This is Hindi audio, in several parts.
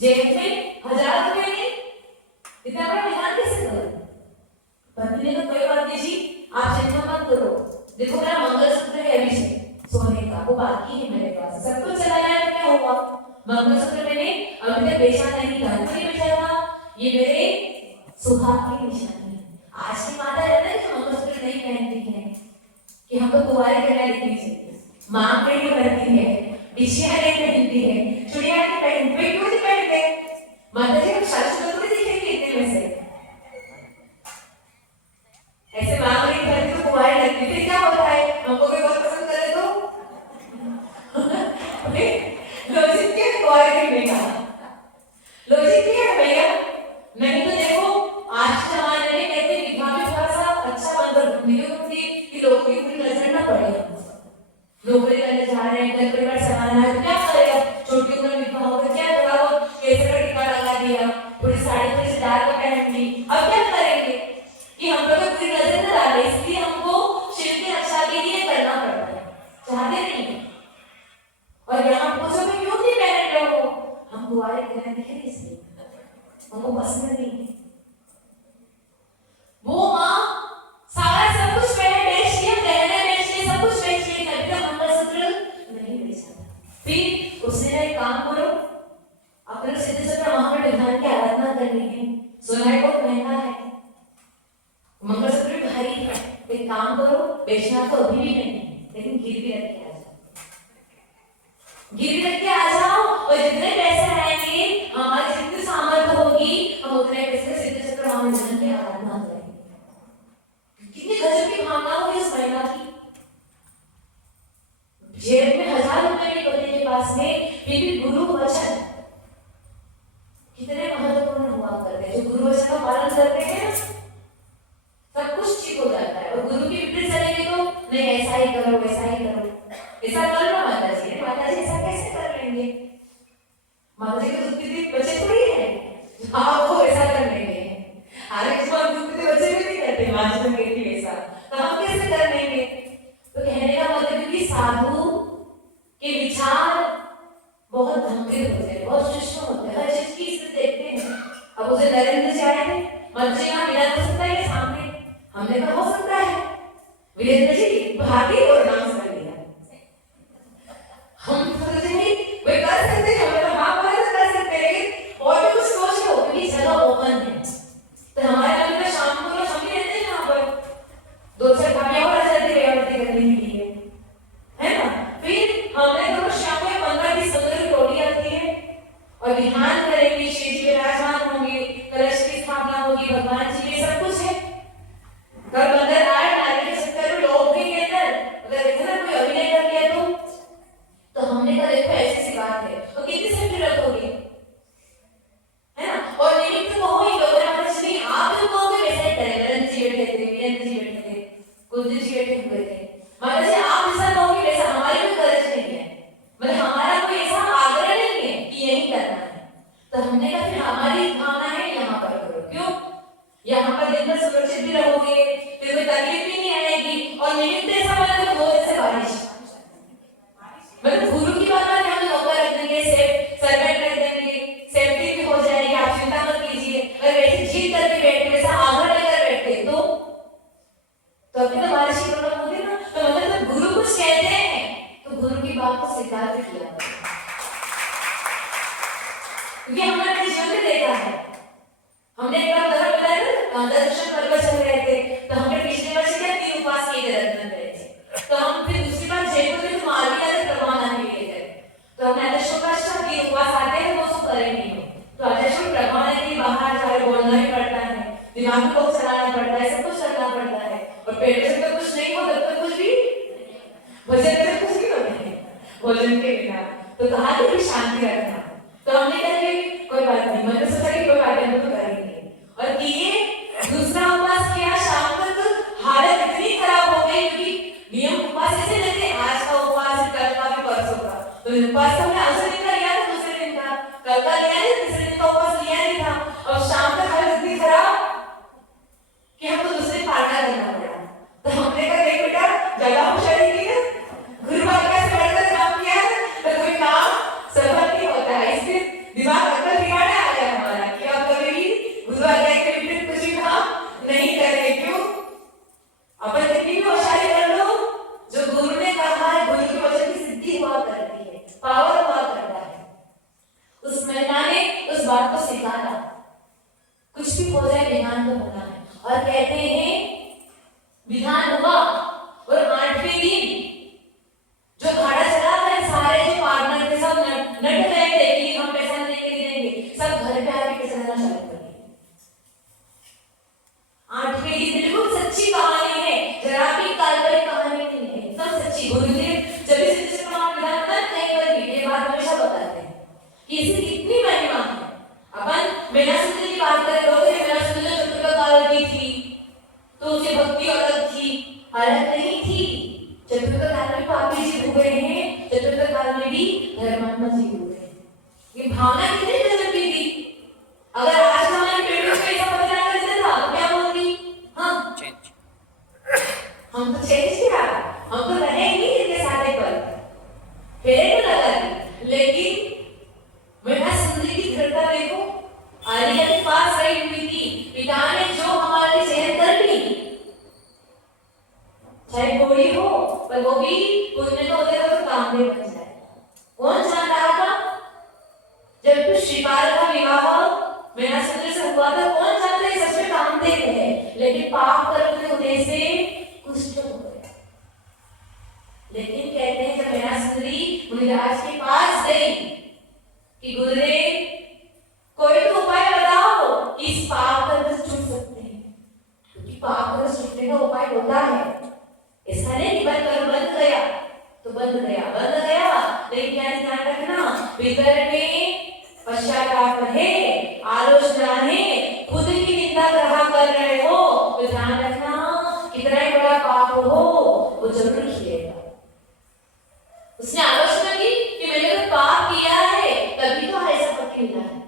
जेब में 1000 रुपए नहीं, इतना बड़ा विधान कैसे करो? पत्नी ने तो कोई बात नहीं जी, आप चिंता मत करो, देखो मेरा मंगलसूत्र है अभी से सोने का, वो बाकी है मेरे पास, सब कुछ चला जाए तो क्या हुआ? मंगलसूत्र मैंने अभी तक बेचा नहीं था, नहीं बेचा था, ये मेरे सुहाग की निशानी है। आज की माता है ना जो मंगलसूत्र नहीं पहनती है कि हमको कुंवारे कहना लिखनी चाहिए, मां पे ही पहनती है, बिछिया नहीं पहनती है, चुड़िया नहीं पहनती, क्यों नहीं पहनते? माता जी हम शास्त्र में दिखेंगे इतने में से ऐसे मांग नहीं करती तो कुंवारी लगती, फिर क्या होता है? हमको भी बहुत पसंद करे तो लॉजिक क्या है कुंवारी करने का? लॉजिक क्या है भैया? नहीं तो देखो आज के जमाने में कहते हैं विवाह में थोड़ा सा अच्छा बंदर ढूंढने होती है कि लोगों की पूरी नजर ना पड़े, नौकरी करने जा रहे हैं, घर परिवार चलाना है, तो क्या करेगा? छोटी उम्र में विवाह होगा, क्या करा? वो कैसे का टिक्का लगा दिया, थोड़ी साड़ी थोड़ी सी डार्क पहन ली, अब क्या करेंगे कि हम लोग पूरी नजर न डाले, इसलिए हमको शिल्प की रक्षा के लिए करना पड़ता है, चाहते नहीं है। और यहाँ पूछो कि क्यों नहीं पहन रहे हो? हम कुंवारे कहना दिखे इसलिए हमको पसंद नहीं है। वो माँ सारा सब कुछ पहले बेच लिया, गहने बेच लिए, सब कुछ बेच लिए, कभी तक मंगलसूत्र नहीं बेचा। फिर उसने एक काम करो, अपने सिद्धेश्वर महाराज विधान की आराधना करनी है, सोना को महंगा है, मंगलसूत्र भारी है, एक काम करो, बेचना तो अभी भी नहीं है, लेकिन गिरवी रख के आ जाओ, गिरवी रख के आ जाओ, और जितने पैसे आएंगे, हमारी जितनी सामर्थ्य होगी, हम उतने पैसे सिद्धेश्वर महाराज की आराधना करेंगे। कितनी गजब की भावना होगी उस महिला की, जेब में 1000 रुपए के पति के पास में, फिर भी गुरु वचन कितने महत्वपूर्ण हुआ करते हैं। जो गुरु वचन का पालन करते हैं सब कुछ ठीक हो जाता है, और गुरु के विपरीत चलेंगे तो नहीं ऐसा ही करो वैसा ही करो, ऐसा कर लो माता जी, माता जी ऐसा कैसे कर लेंगे? माता जी को दूध बच्चे थोड़ी है, हाँ वो ऐसा कर लेंगे, अरे इस बार दूध बच्चे भी नहीं करते, माँ जी तो कहती वैसा, तो हम कैसे कर लेंगे? तो कहने का मतलब कि साधु के विचार बहुत गंभीर होते हैं, बहुत सूक्ष्म होते हैं, हर चीज की इज्जत देखते हैं। अब उसे नरेंद्र जी आए थे, मंत्री यहाँ मिला हो सकता है सामने, हमने कहा हो सकता है, वीरेंद्र जी भागी और डांस कर लिया, हम सोचे नहीं वे कर सकते, हमें तो हाँ बोले तो कर सकते, लेकिन और भी कुछ सोच लो क्योंकि जगह ओपन है, तो हमारे घर में शाम को हम ही रहते हैं यहाँ पर, 2-4 भाभियां और आ जाती है आरती करने के लिए, है ना? फिर हमारे घर में शाम में 15-20 की टोली आती है और विधान करेंगे, श्री जी विराजमान होंगे, कलश की स्थापना होगी, भगवान जी के सब कुछ है। कब अंदर आए नारी के चक्कर में लोग भी के अंदर अगर देखो ना कोई अभिनय कर लिया तो हमने कहा देखो ऐसी सी बात है, तो कितनी सेफ्टी होगी, है ना? और निमित्त तो हो ही लोग हमारे आप जो कहोगे वैसा ही करेंगे। नरेंद्र जी बैठे थे, वीरेंद्र जी बैठे थे, कुलदीप जी बैठे हुए थे, माता जी आप जैसा कहोगे वैसा, हमारी कोई गरज नहीं है, मतलब हमारा कोई ऐसा आग्रह नहीं है कि यही करना है, तो हमने कहा फिर हमारी भावना है यहाँ पर करो, क्यों? यहाँ पर दिन भर सुरक्षित भी रहोगे, फिर कोई तकलीफ भी नहीं आएगी, और निमित्त ऐसा बना तो 2 दिन से बारिश, मतलब गुरु की बात में हम नौकर रख देंगे, सर्वेंट रख देंगे, सेफ्टी भी हो जाएगी, आप चिंता मत कीजिए। अगर वैसे जीत करके बैठे, वैसा आग्रह लेकर बैठते तो अभी तो बारिश की प्रॉब्लम होगी ना, तो मतलब तो गुरु कुछ कहते हैं तो गुरु की बात को स्वीकार भी किया, क्योंकि हमने अपने जीवन में देखा है। हमने एक बार धर्म बताया ना, दर्शन पर्व चल रहे थे, तो हमने पिछले वर्ष क्या 3 उपवास किए थे रत्न गए थे, तो हम फिर दूसरी बार जयपुर में मालविका से प्रमाण के लिए गए, तो हमने अध्यक्षों 3 उपवास आते हैं वो सब करेंगे, तो अध्यक्षों प्रमाण के लिए बाहर जा रहे बोलना ही पड़ता है, दिमाग को चलाना पड़ता है, सब कुछ करना पड़ता है, और पेट से तो कुछ नहीं हो तब तक कुछ भी भोजन में कुछ नहीं होता है भोजन के बिना, तो कहा कि शांति रखना, तो हमने कहा कोई बात नहीं, मैंने सोचा कि कोई बात नहीं तो करेंगे, और किए। दूसरा उपवास किया, शाम तक हालत इतनी खराब हो गई क्योंकि नियम उपवास ऐसे लेते, आज का उपवास कल का भी परसों का, तो उपवास तो हमने आज दिन का लिया था, दूसरे दिन का, कल का लिया नहीं, तीसरे दिन का उपवास लिया नहीं था, और शाम तक हालत इतनी खराब कि हमको दूसरे पालना करना पड़ा, तो हमने कहा देख बेटा ज्यादा होशियारी की है, गुरु बाबा से बढ़कर काम किया है तो कोई काम सफल नहीं होता है, इसलिए दिमाग अकल बात को स्वीकारा, कुछ भी हो जाए विधान तो होना है। और कहते हैं विधान हुआ और 8वें दिन जो घाड़ा चला था, सारे जो पार्टनर थे सब नट गए थे कि हम पैसा नहीं देंगे, सब घर पे आके पैसा देना चालू कर दिया। 8वें दिन बिल्कुल सच्ची कहानी है, जरा भी काल्पनिक कहानी नहीं है, एकदम सच्ची। गुरुदेव जब भी सिद्ध प्रमाण विधान पर कहीं पर भी ये बात हमेशा बताते हैं कि इसकी कितनी महिमा है। अपन मेरा सुंदर की बात करें तो मेरा सुंदर चतुर्थ काल की थी तो उसकी भक्ति अलग थी, अलग नहीं थी। चतुर्थ काल में पापी जी हुए हैं, चतुर्थ काल में भी धर्मात्मा जी हुए हैं। ये भावना कितनी गजब की थी। अगर आज हमारे पेड़ में ऐसा बदलाव कर देता तो क्या होगी? हाँ हम तो चेंज किया, हम तो रहे ही इनके सारे पर फेरे तो लगा दी। लेकिन मेरा सुंदरी की दृढ़ता देखो, आलिया के पास रही हुई थी, पिता ने जो हमारे चयन कर ली, चाहे कोई हो पर वो भी पुण्य तो होगा तो कामदेव बन जाए। कौन चाह रहा था जब तो श्रीपाल का विवाह मेरा सुंदर से हुआ था, कौन चाहता है सच में कामदेव है, लेकिन पाप कर्म के उदय से कुष्ठ हो गया। लेकिन कहते हैं जब मेरा सुंदरी मुनिराज के पास गई कि गुरुदेव कोई तो उपाय बताओ, इस पाप कर्म से छूट सकते हैं, क्योंकि पाप कर्म से छूटने का उपाय होता है। ऐसा नहीं कि बंद गया तो बंद गया, लेकिन क्या ध्यान रखना, भीतर में पश्चाताप है, आलोचना है, खुद की निंदा ग्रहण कर रहे हो तो ध्यान रखना कितना ही बड़ा पाप हो वो जरूर खिलेगा। उसने आलोचना की कि मैंने तो पाप किया है तभी तो ऐसा पक्की मिला है,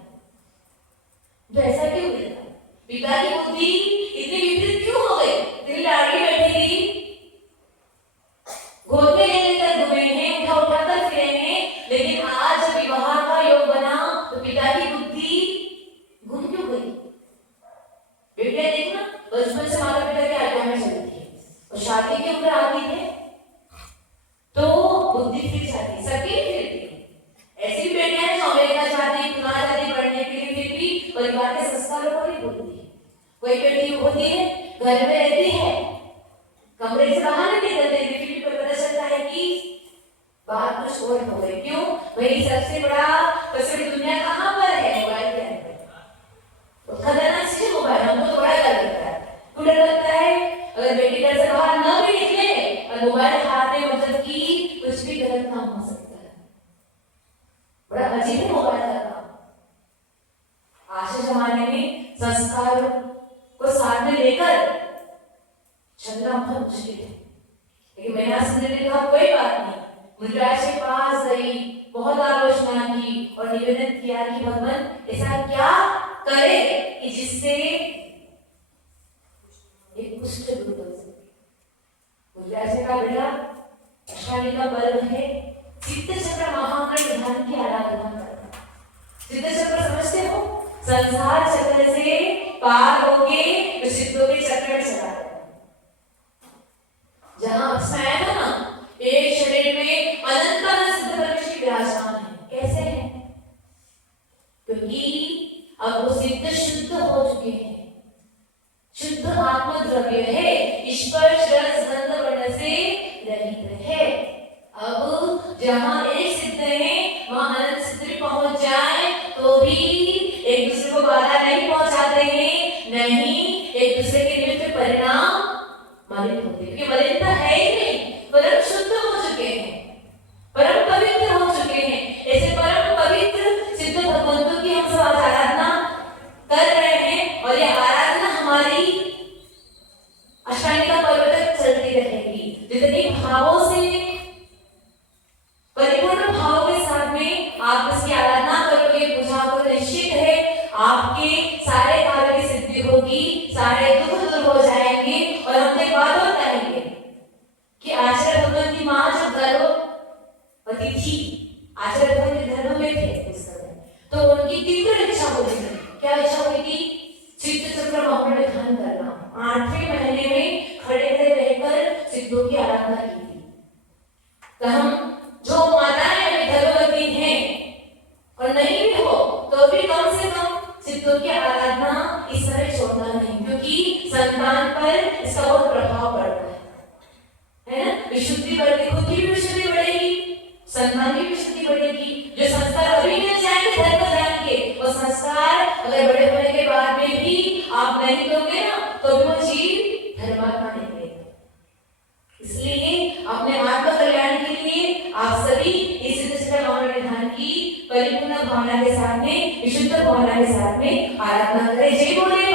तो ऐसा क्यों मिला? पिता की बुद्धि इतनी विपरीत क्यों हो गई? तेरी लाड़ी बैठी थी, गोद में लेकर घूमे हैं, उठा कर फिरे हैं, लेकिन आज जब विवाह का योग बना तो पिता की बुद्धि गुम क्यों गई? बेटियां देखना बचपन से माता पिता की आज्ञा में चलती है और शादी के ऊपर आती है तो बुद्धि फिर जाती है, सबकी फिरती है। ऐसी बेटियां हैं जो अमेरिका जाती, पुणे जाती पढ़ने के लिए, फिर भी परिवार के संस्कारों को नहीं भूलती है। कोई बेटी होती है घर में रहती है, कमरे से बाहर नहीं निकलते, फिर भी पता चलता है कि बात कुछ और हो गई। क्यों? वही सबसे बड़ी दुनिया कहाँ पर है? मोबाइल के अंदर। तो खतरनाक चीज मोबाइल, हमको तो बड़ा डर लगता है। क्यों डर लगता है? अगर बेटी घर से बाहर न भी निकले और मोबाइल हाथ में, मतलब कि कुछ भी गलत काम हो सकता है। बड़ा अजीब है मोबाइल का काम। आज के जमाने में संस्कार को साथ में लेकर चलना बहुत मुश्किल है, लेकिन मैंने सुनने कहा कोई बात नहीं। मुनिराज के पास गई, बहुत आलोचना की और निवेदन किया कि भगवान ऐसा क्या करे कि जिससे एक कुष्ठ दूर हो सके। मुनिराज ने कहा बेटा अष्टमी का पर्व है, चित्त चक्र महामंत्र विधान की आराधना करना। चित्त चक्र समझते हो? संसार चक्र से पार होके तो सिद्धों के चक्र में चला गया। जहां अक्षय था ना, एक शरीर में अनंत सिद्ध परमेश्वर विराजमान है। कैसे है? क्योंकि अब वो सिद्ध शुद्ध हो चुके हैं, शुद्ध आत्म द्रव्य है, स्पर्श रस गंध वर्ण से रहित है। अब जहां एक सिद्ध है वहां अनंत सिद्ध भी पहुंच जाए तो भी एक दूसरे को बाधा नहीं पहुंचाते हैं, नहीं एक दूसरे के निमित्त परिणाम मलिन होते, क्योंकि मलिनता है ही नहीं, परम शुद्ध हो चुके हैं, परम पवित्र हो चुके हैं। ऐसे परम पवित्र सिद्ध भगवंतों की हम सब आराधना कर रहे हैं और ये आराधना हमारी अष्टमी का पर्व तक चलती रहेगी। जितने भावों से, परिपूर्ण भाव के साथ में आप इसकी आराधना करोगे, पूजा करो, निश्चित है आपके सारे कार्य की सिद्धि होगी, सारे दुख दूर हो जाएंगे। और हम एक बात और कहेंगे कि आचार्य भगवान की मां जब गर्भवती थी, आचार्य भगवान के गर्भ में थे उस समय, तो उनकी तीव्र इच्छा होती थी। क्या इच्छा हुई थी? चित्त चक्र महामंत्र ध्यान करना। 8वें महीने में खड़े रहकर सिद्धों की आराधना की थी। तो हम जो माताएं गर्भवती हैं और नहीं भी हो तो भी कम से कम संस्कार अगर बड़े होने के बाद में भी आप नहीं दोगे ना तो भी वो जीव धर्मात्मा नहीं बनेगा। इसलिए अपने आत्म कल्याण के लिए आप सभी इस सिद्ध भावना विधान की परिपूर्ण भावना के साथ में, विशुद्ध भावना के साथ में आराधना करें। जय बोले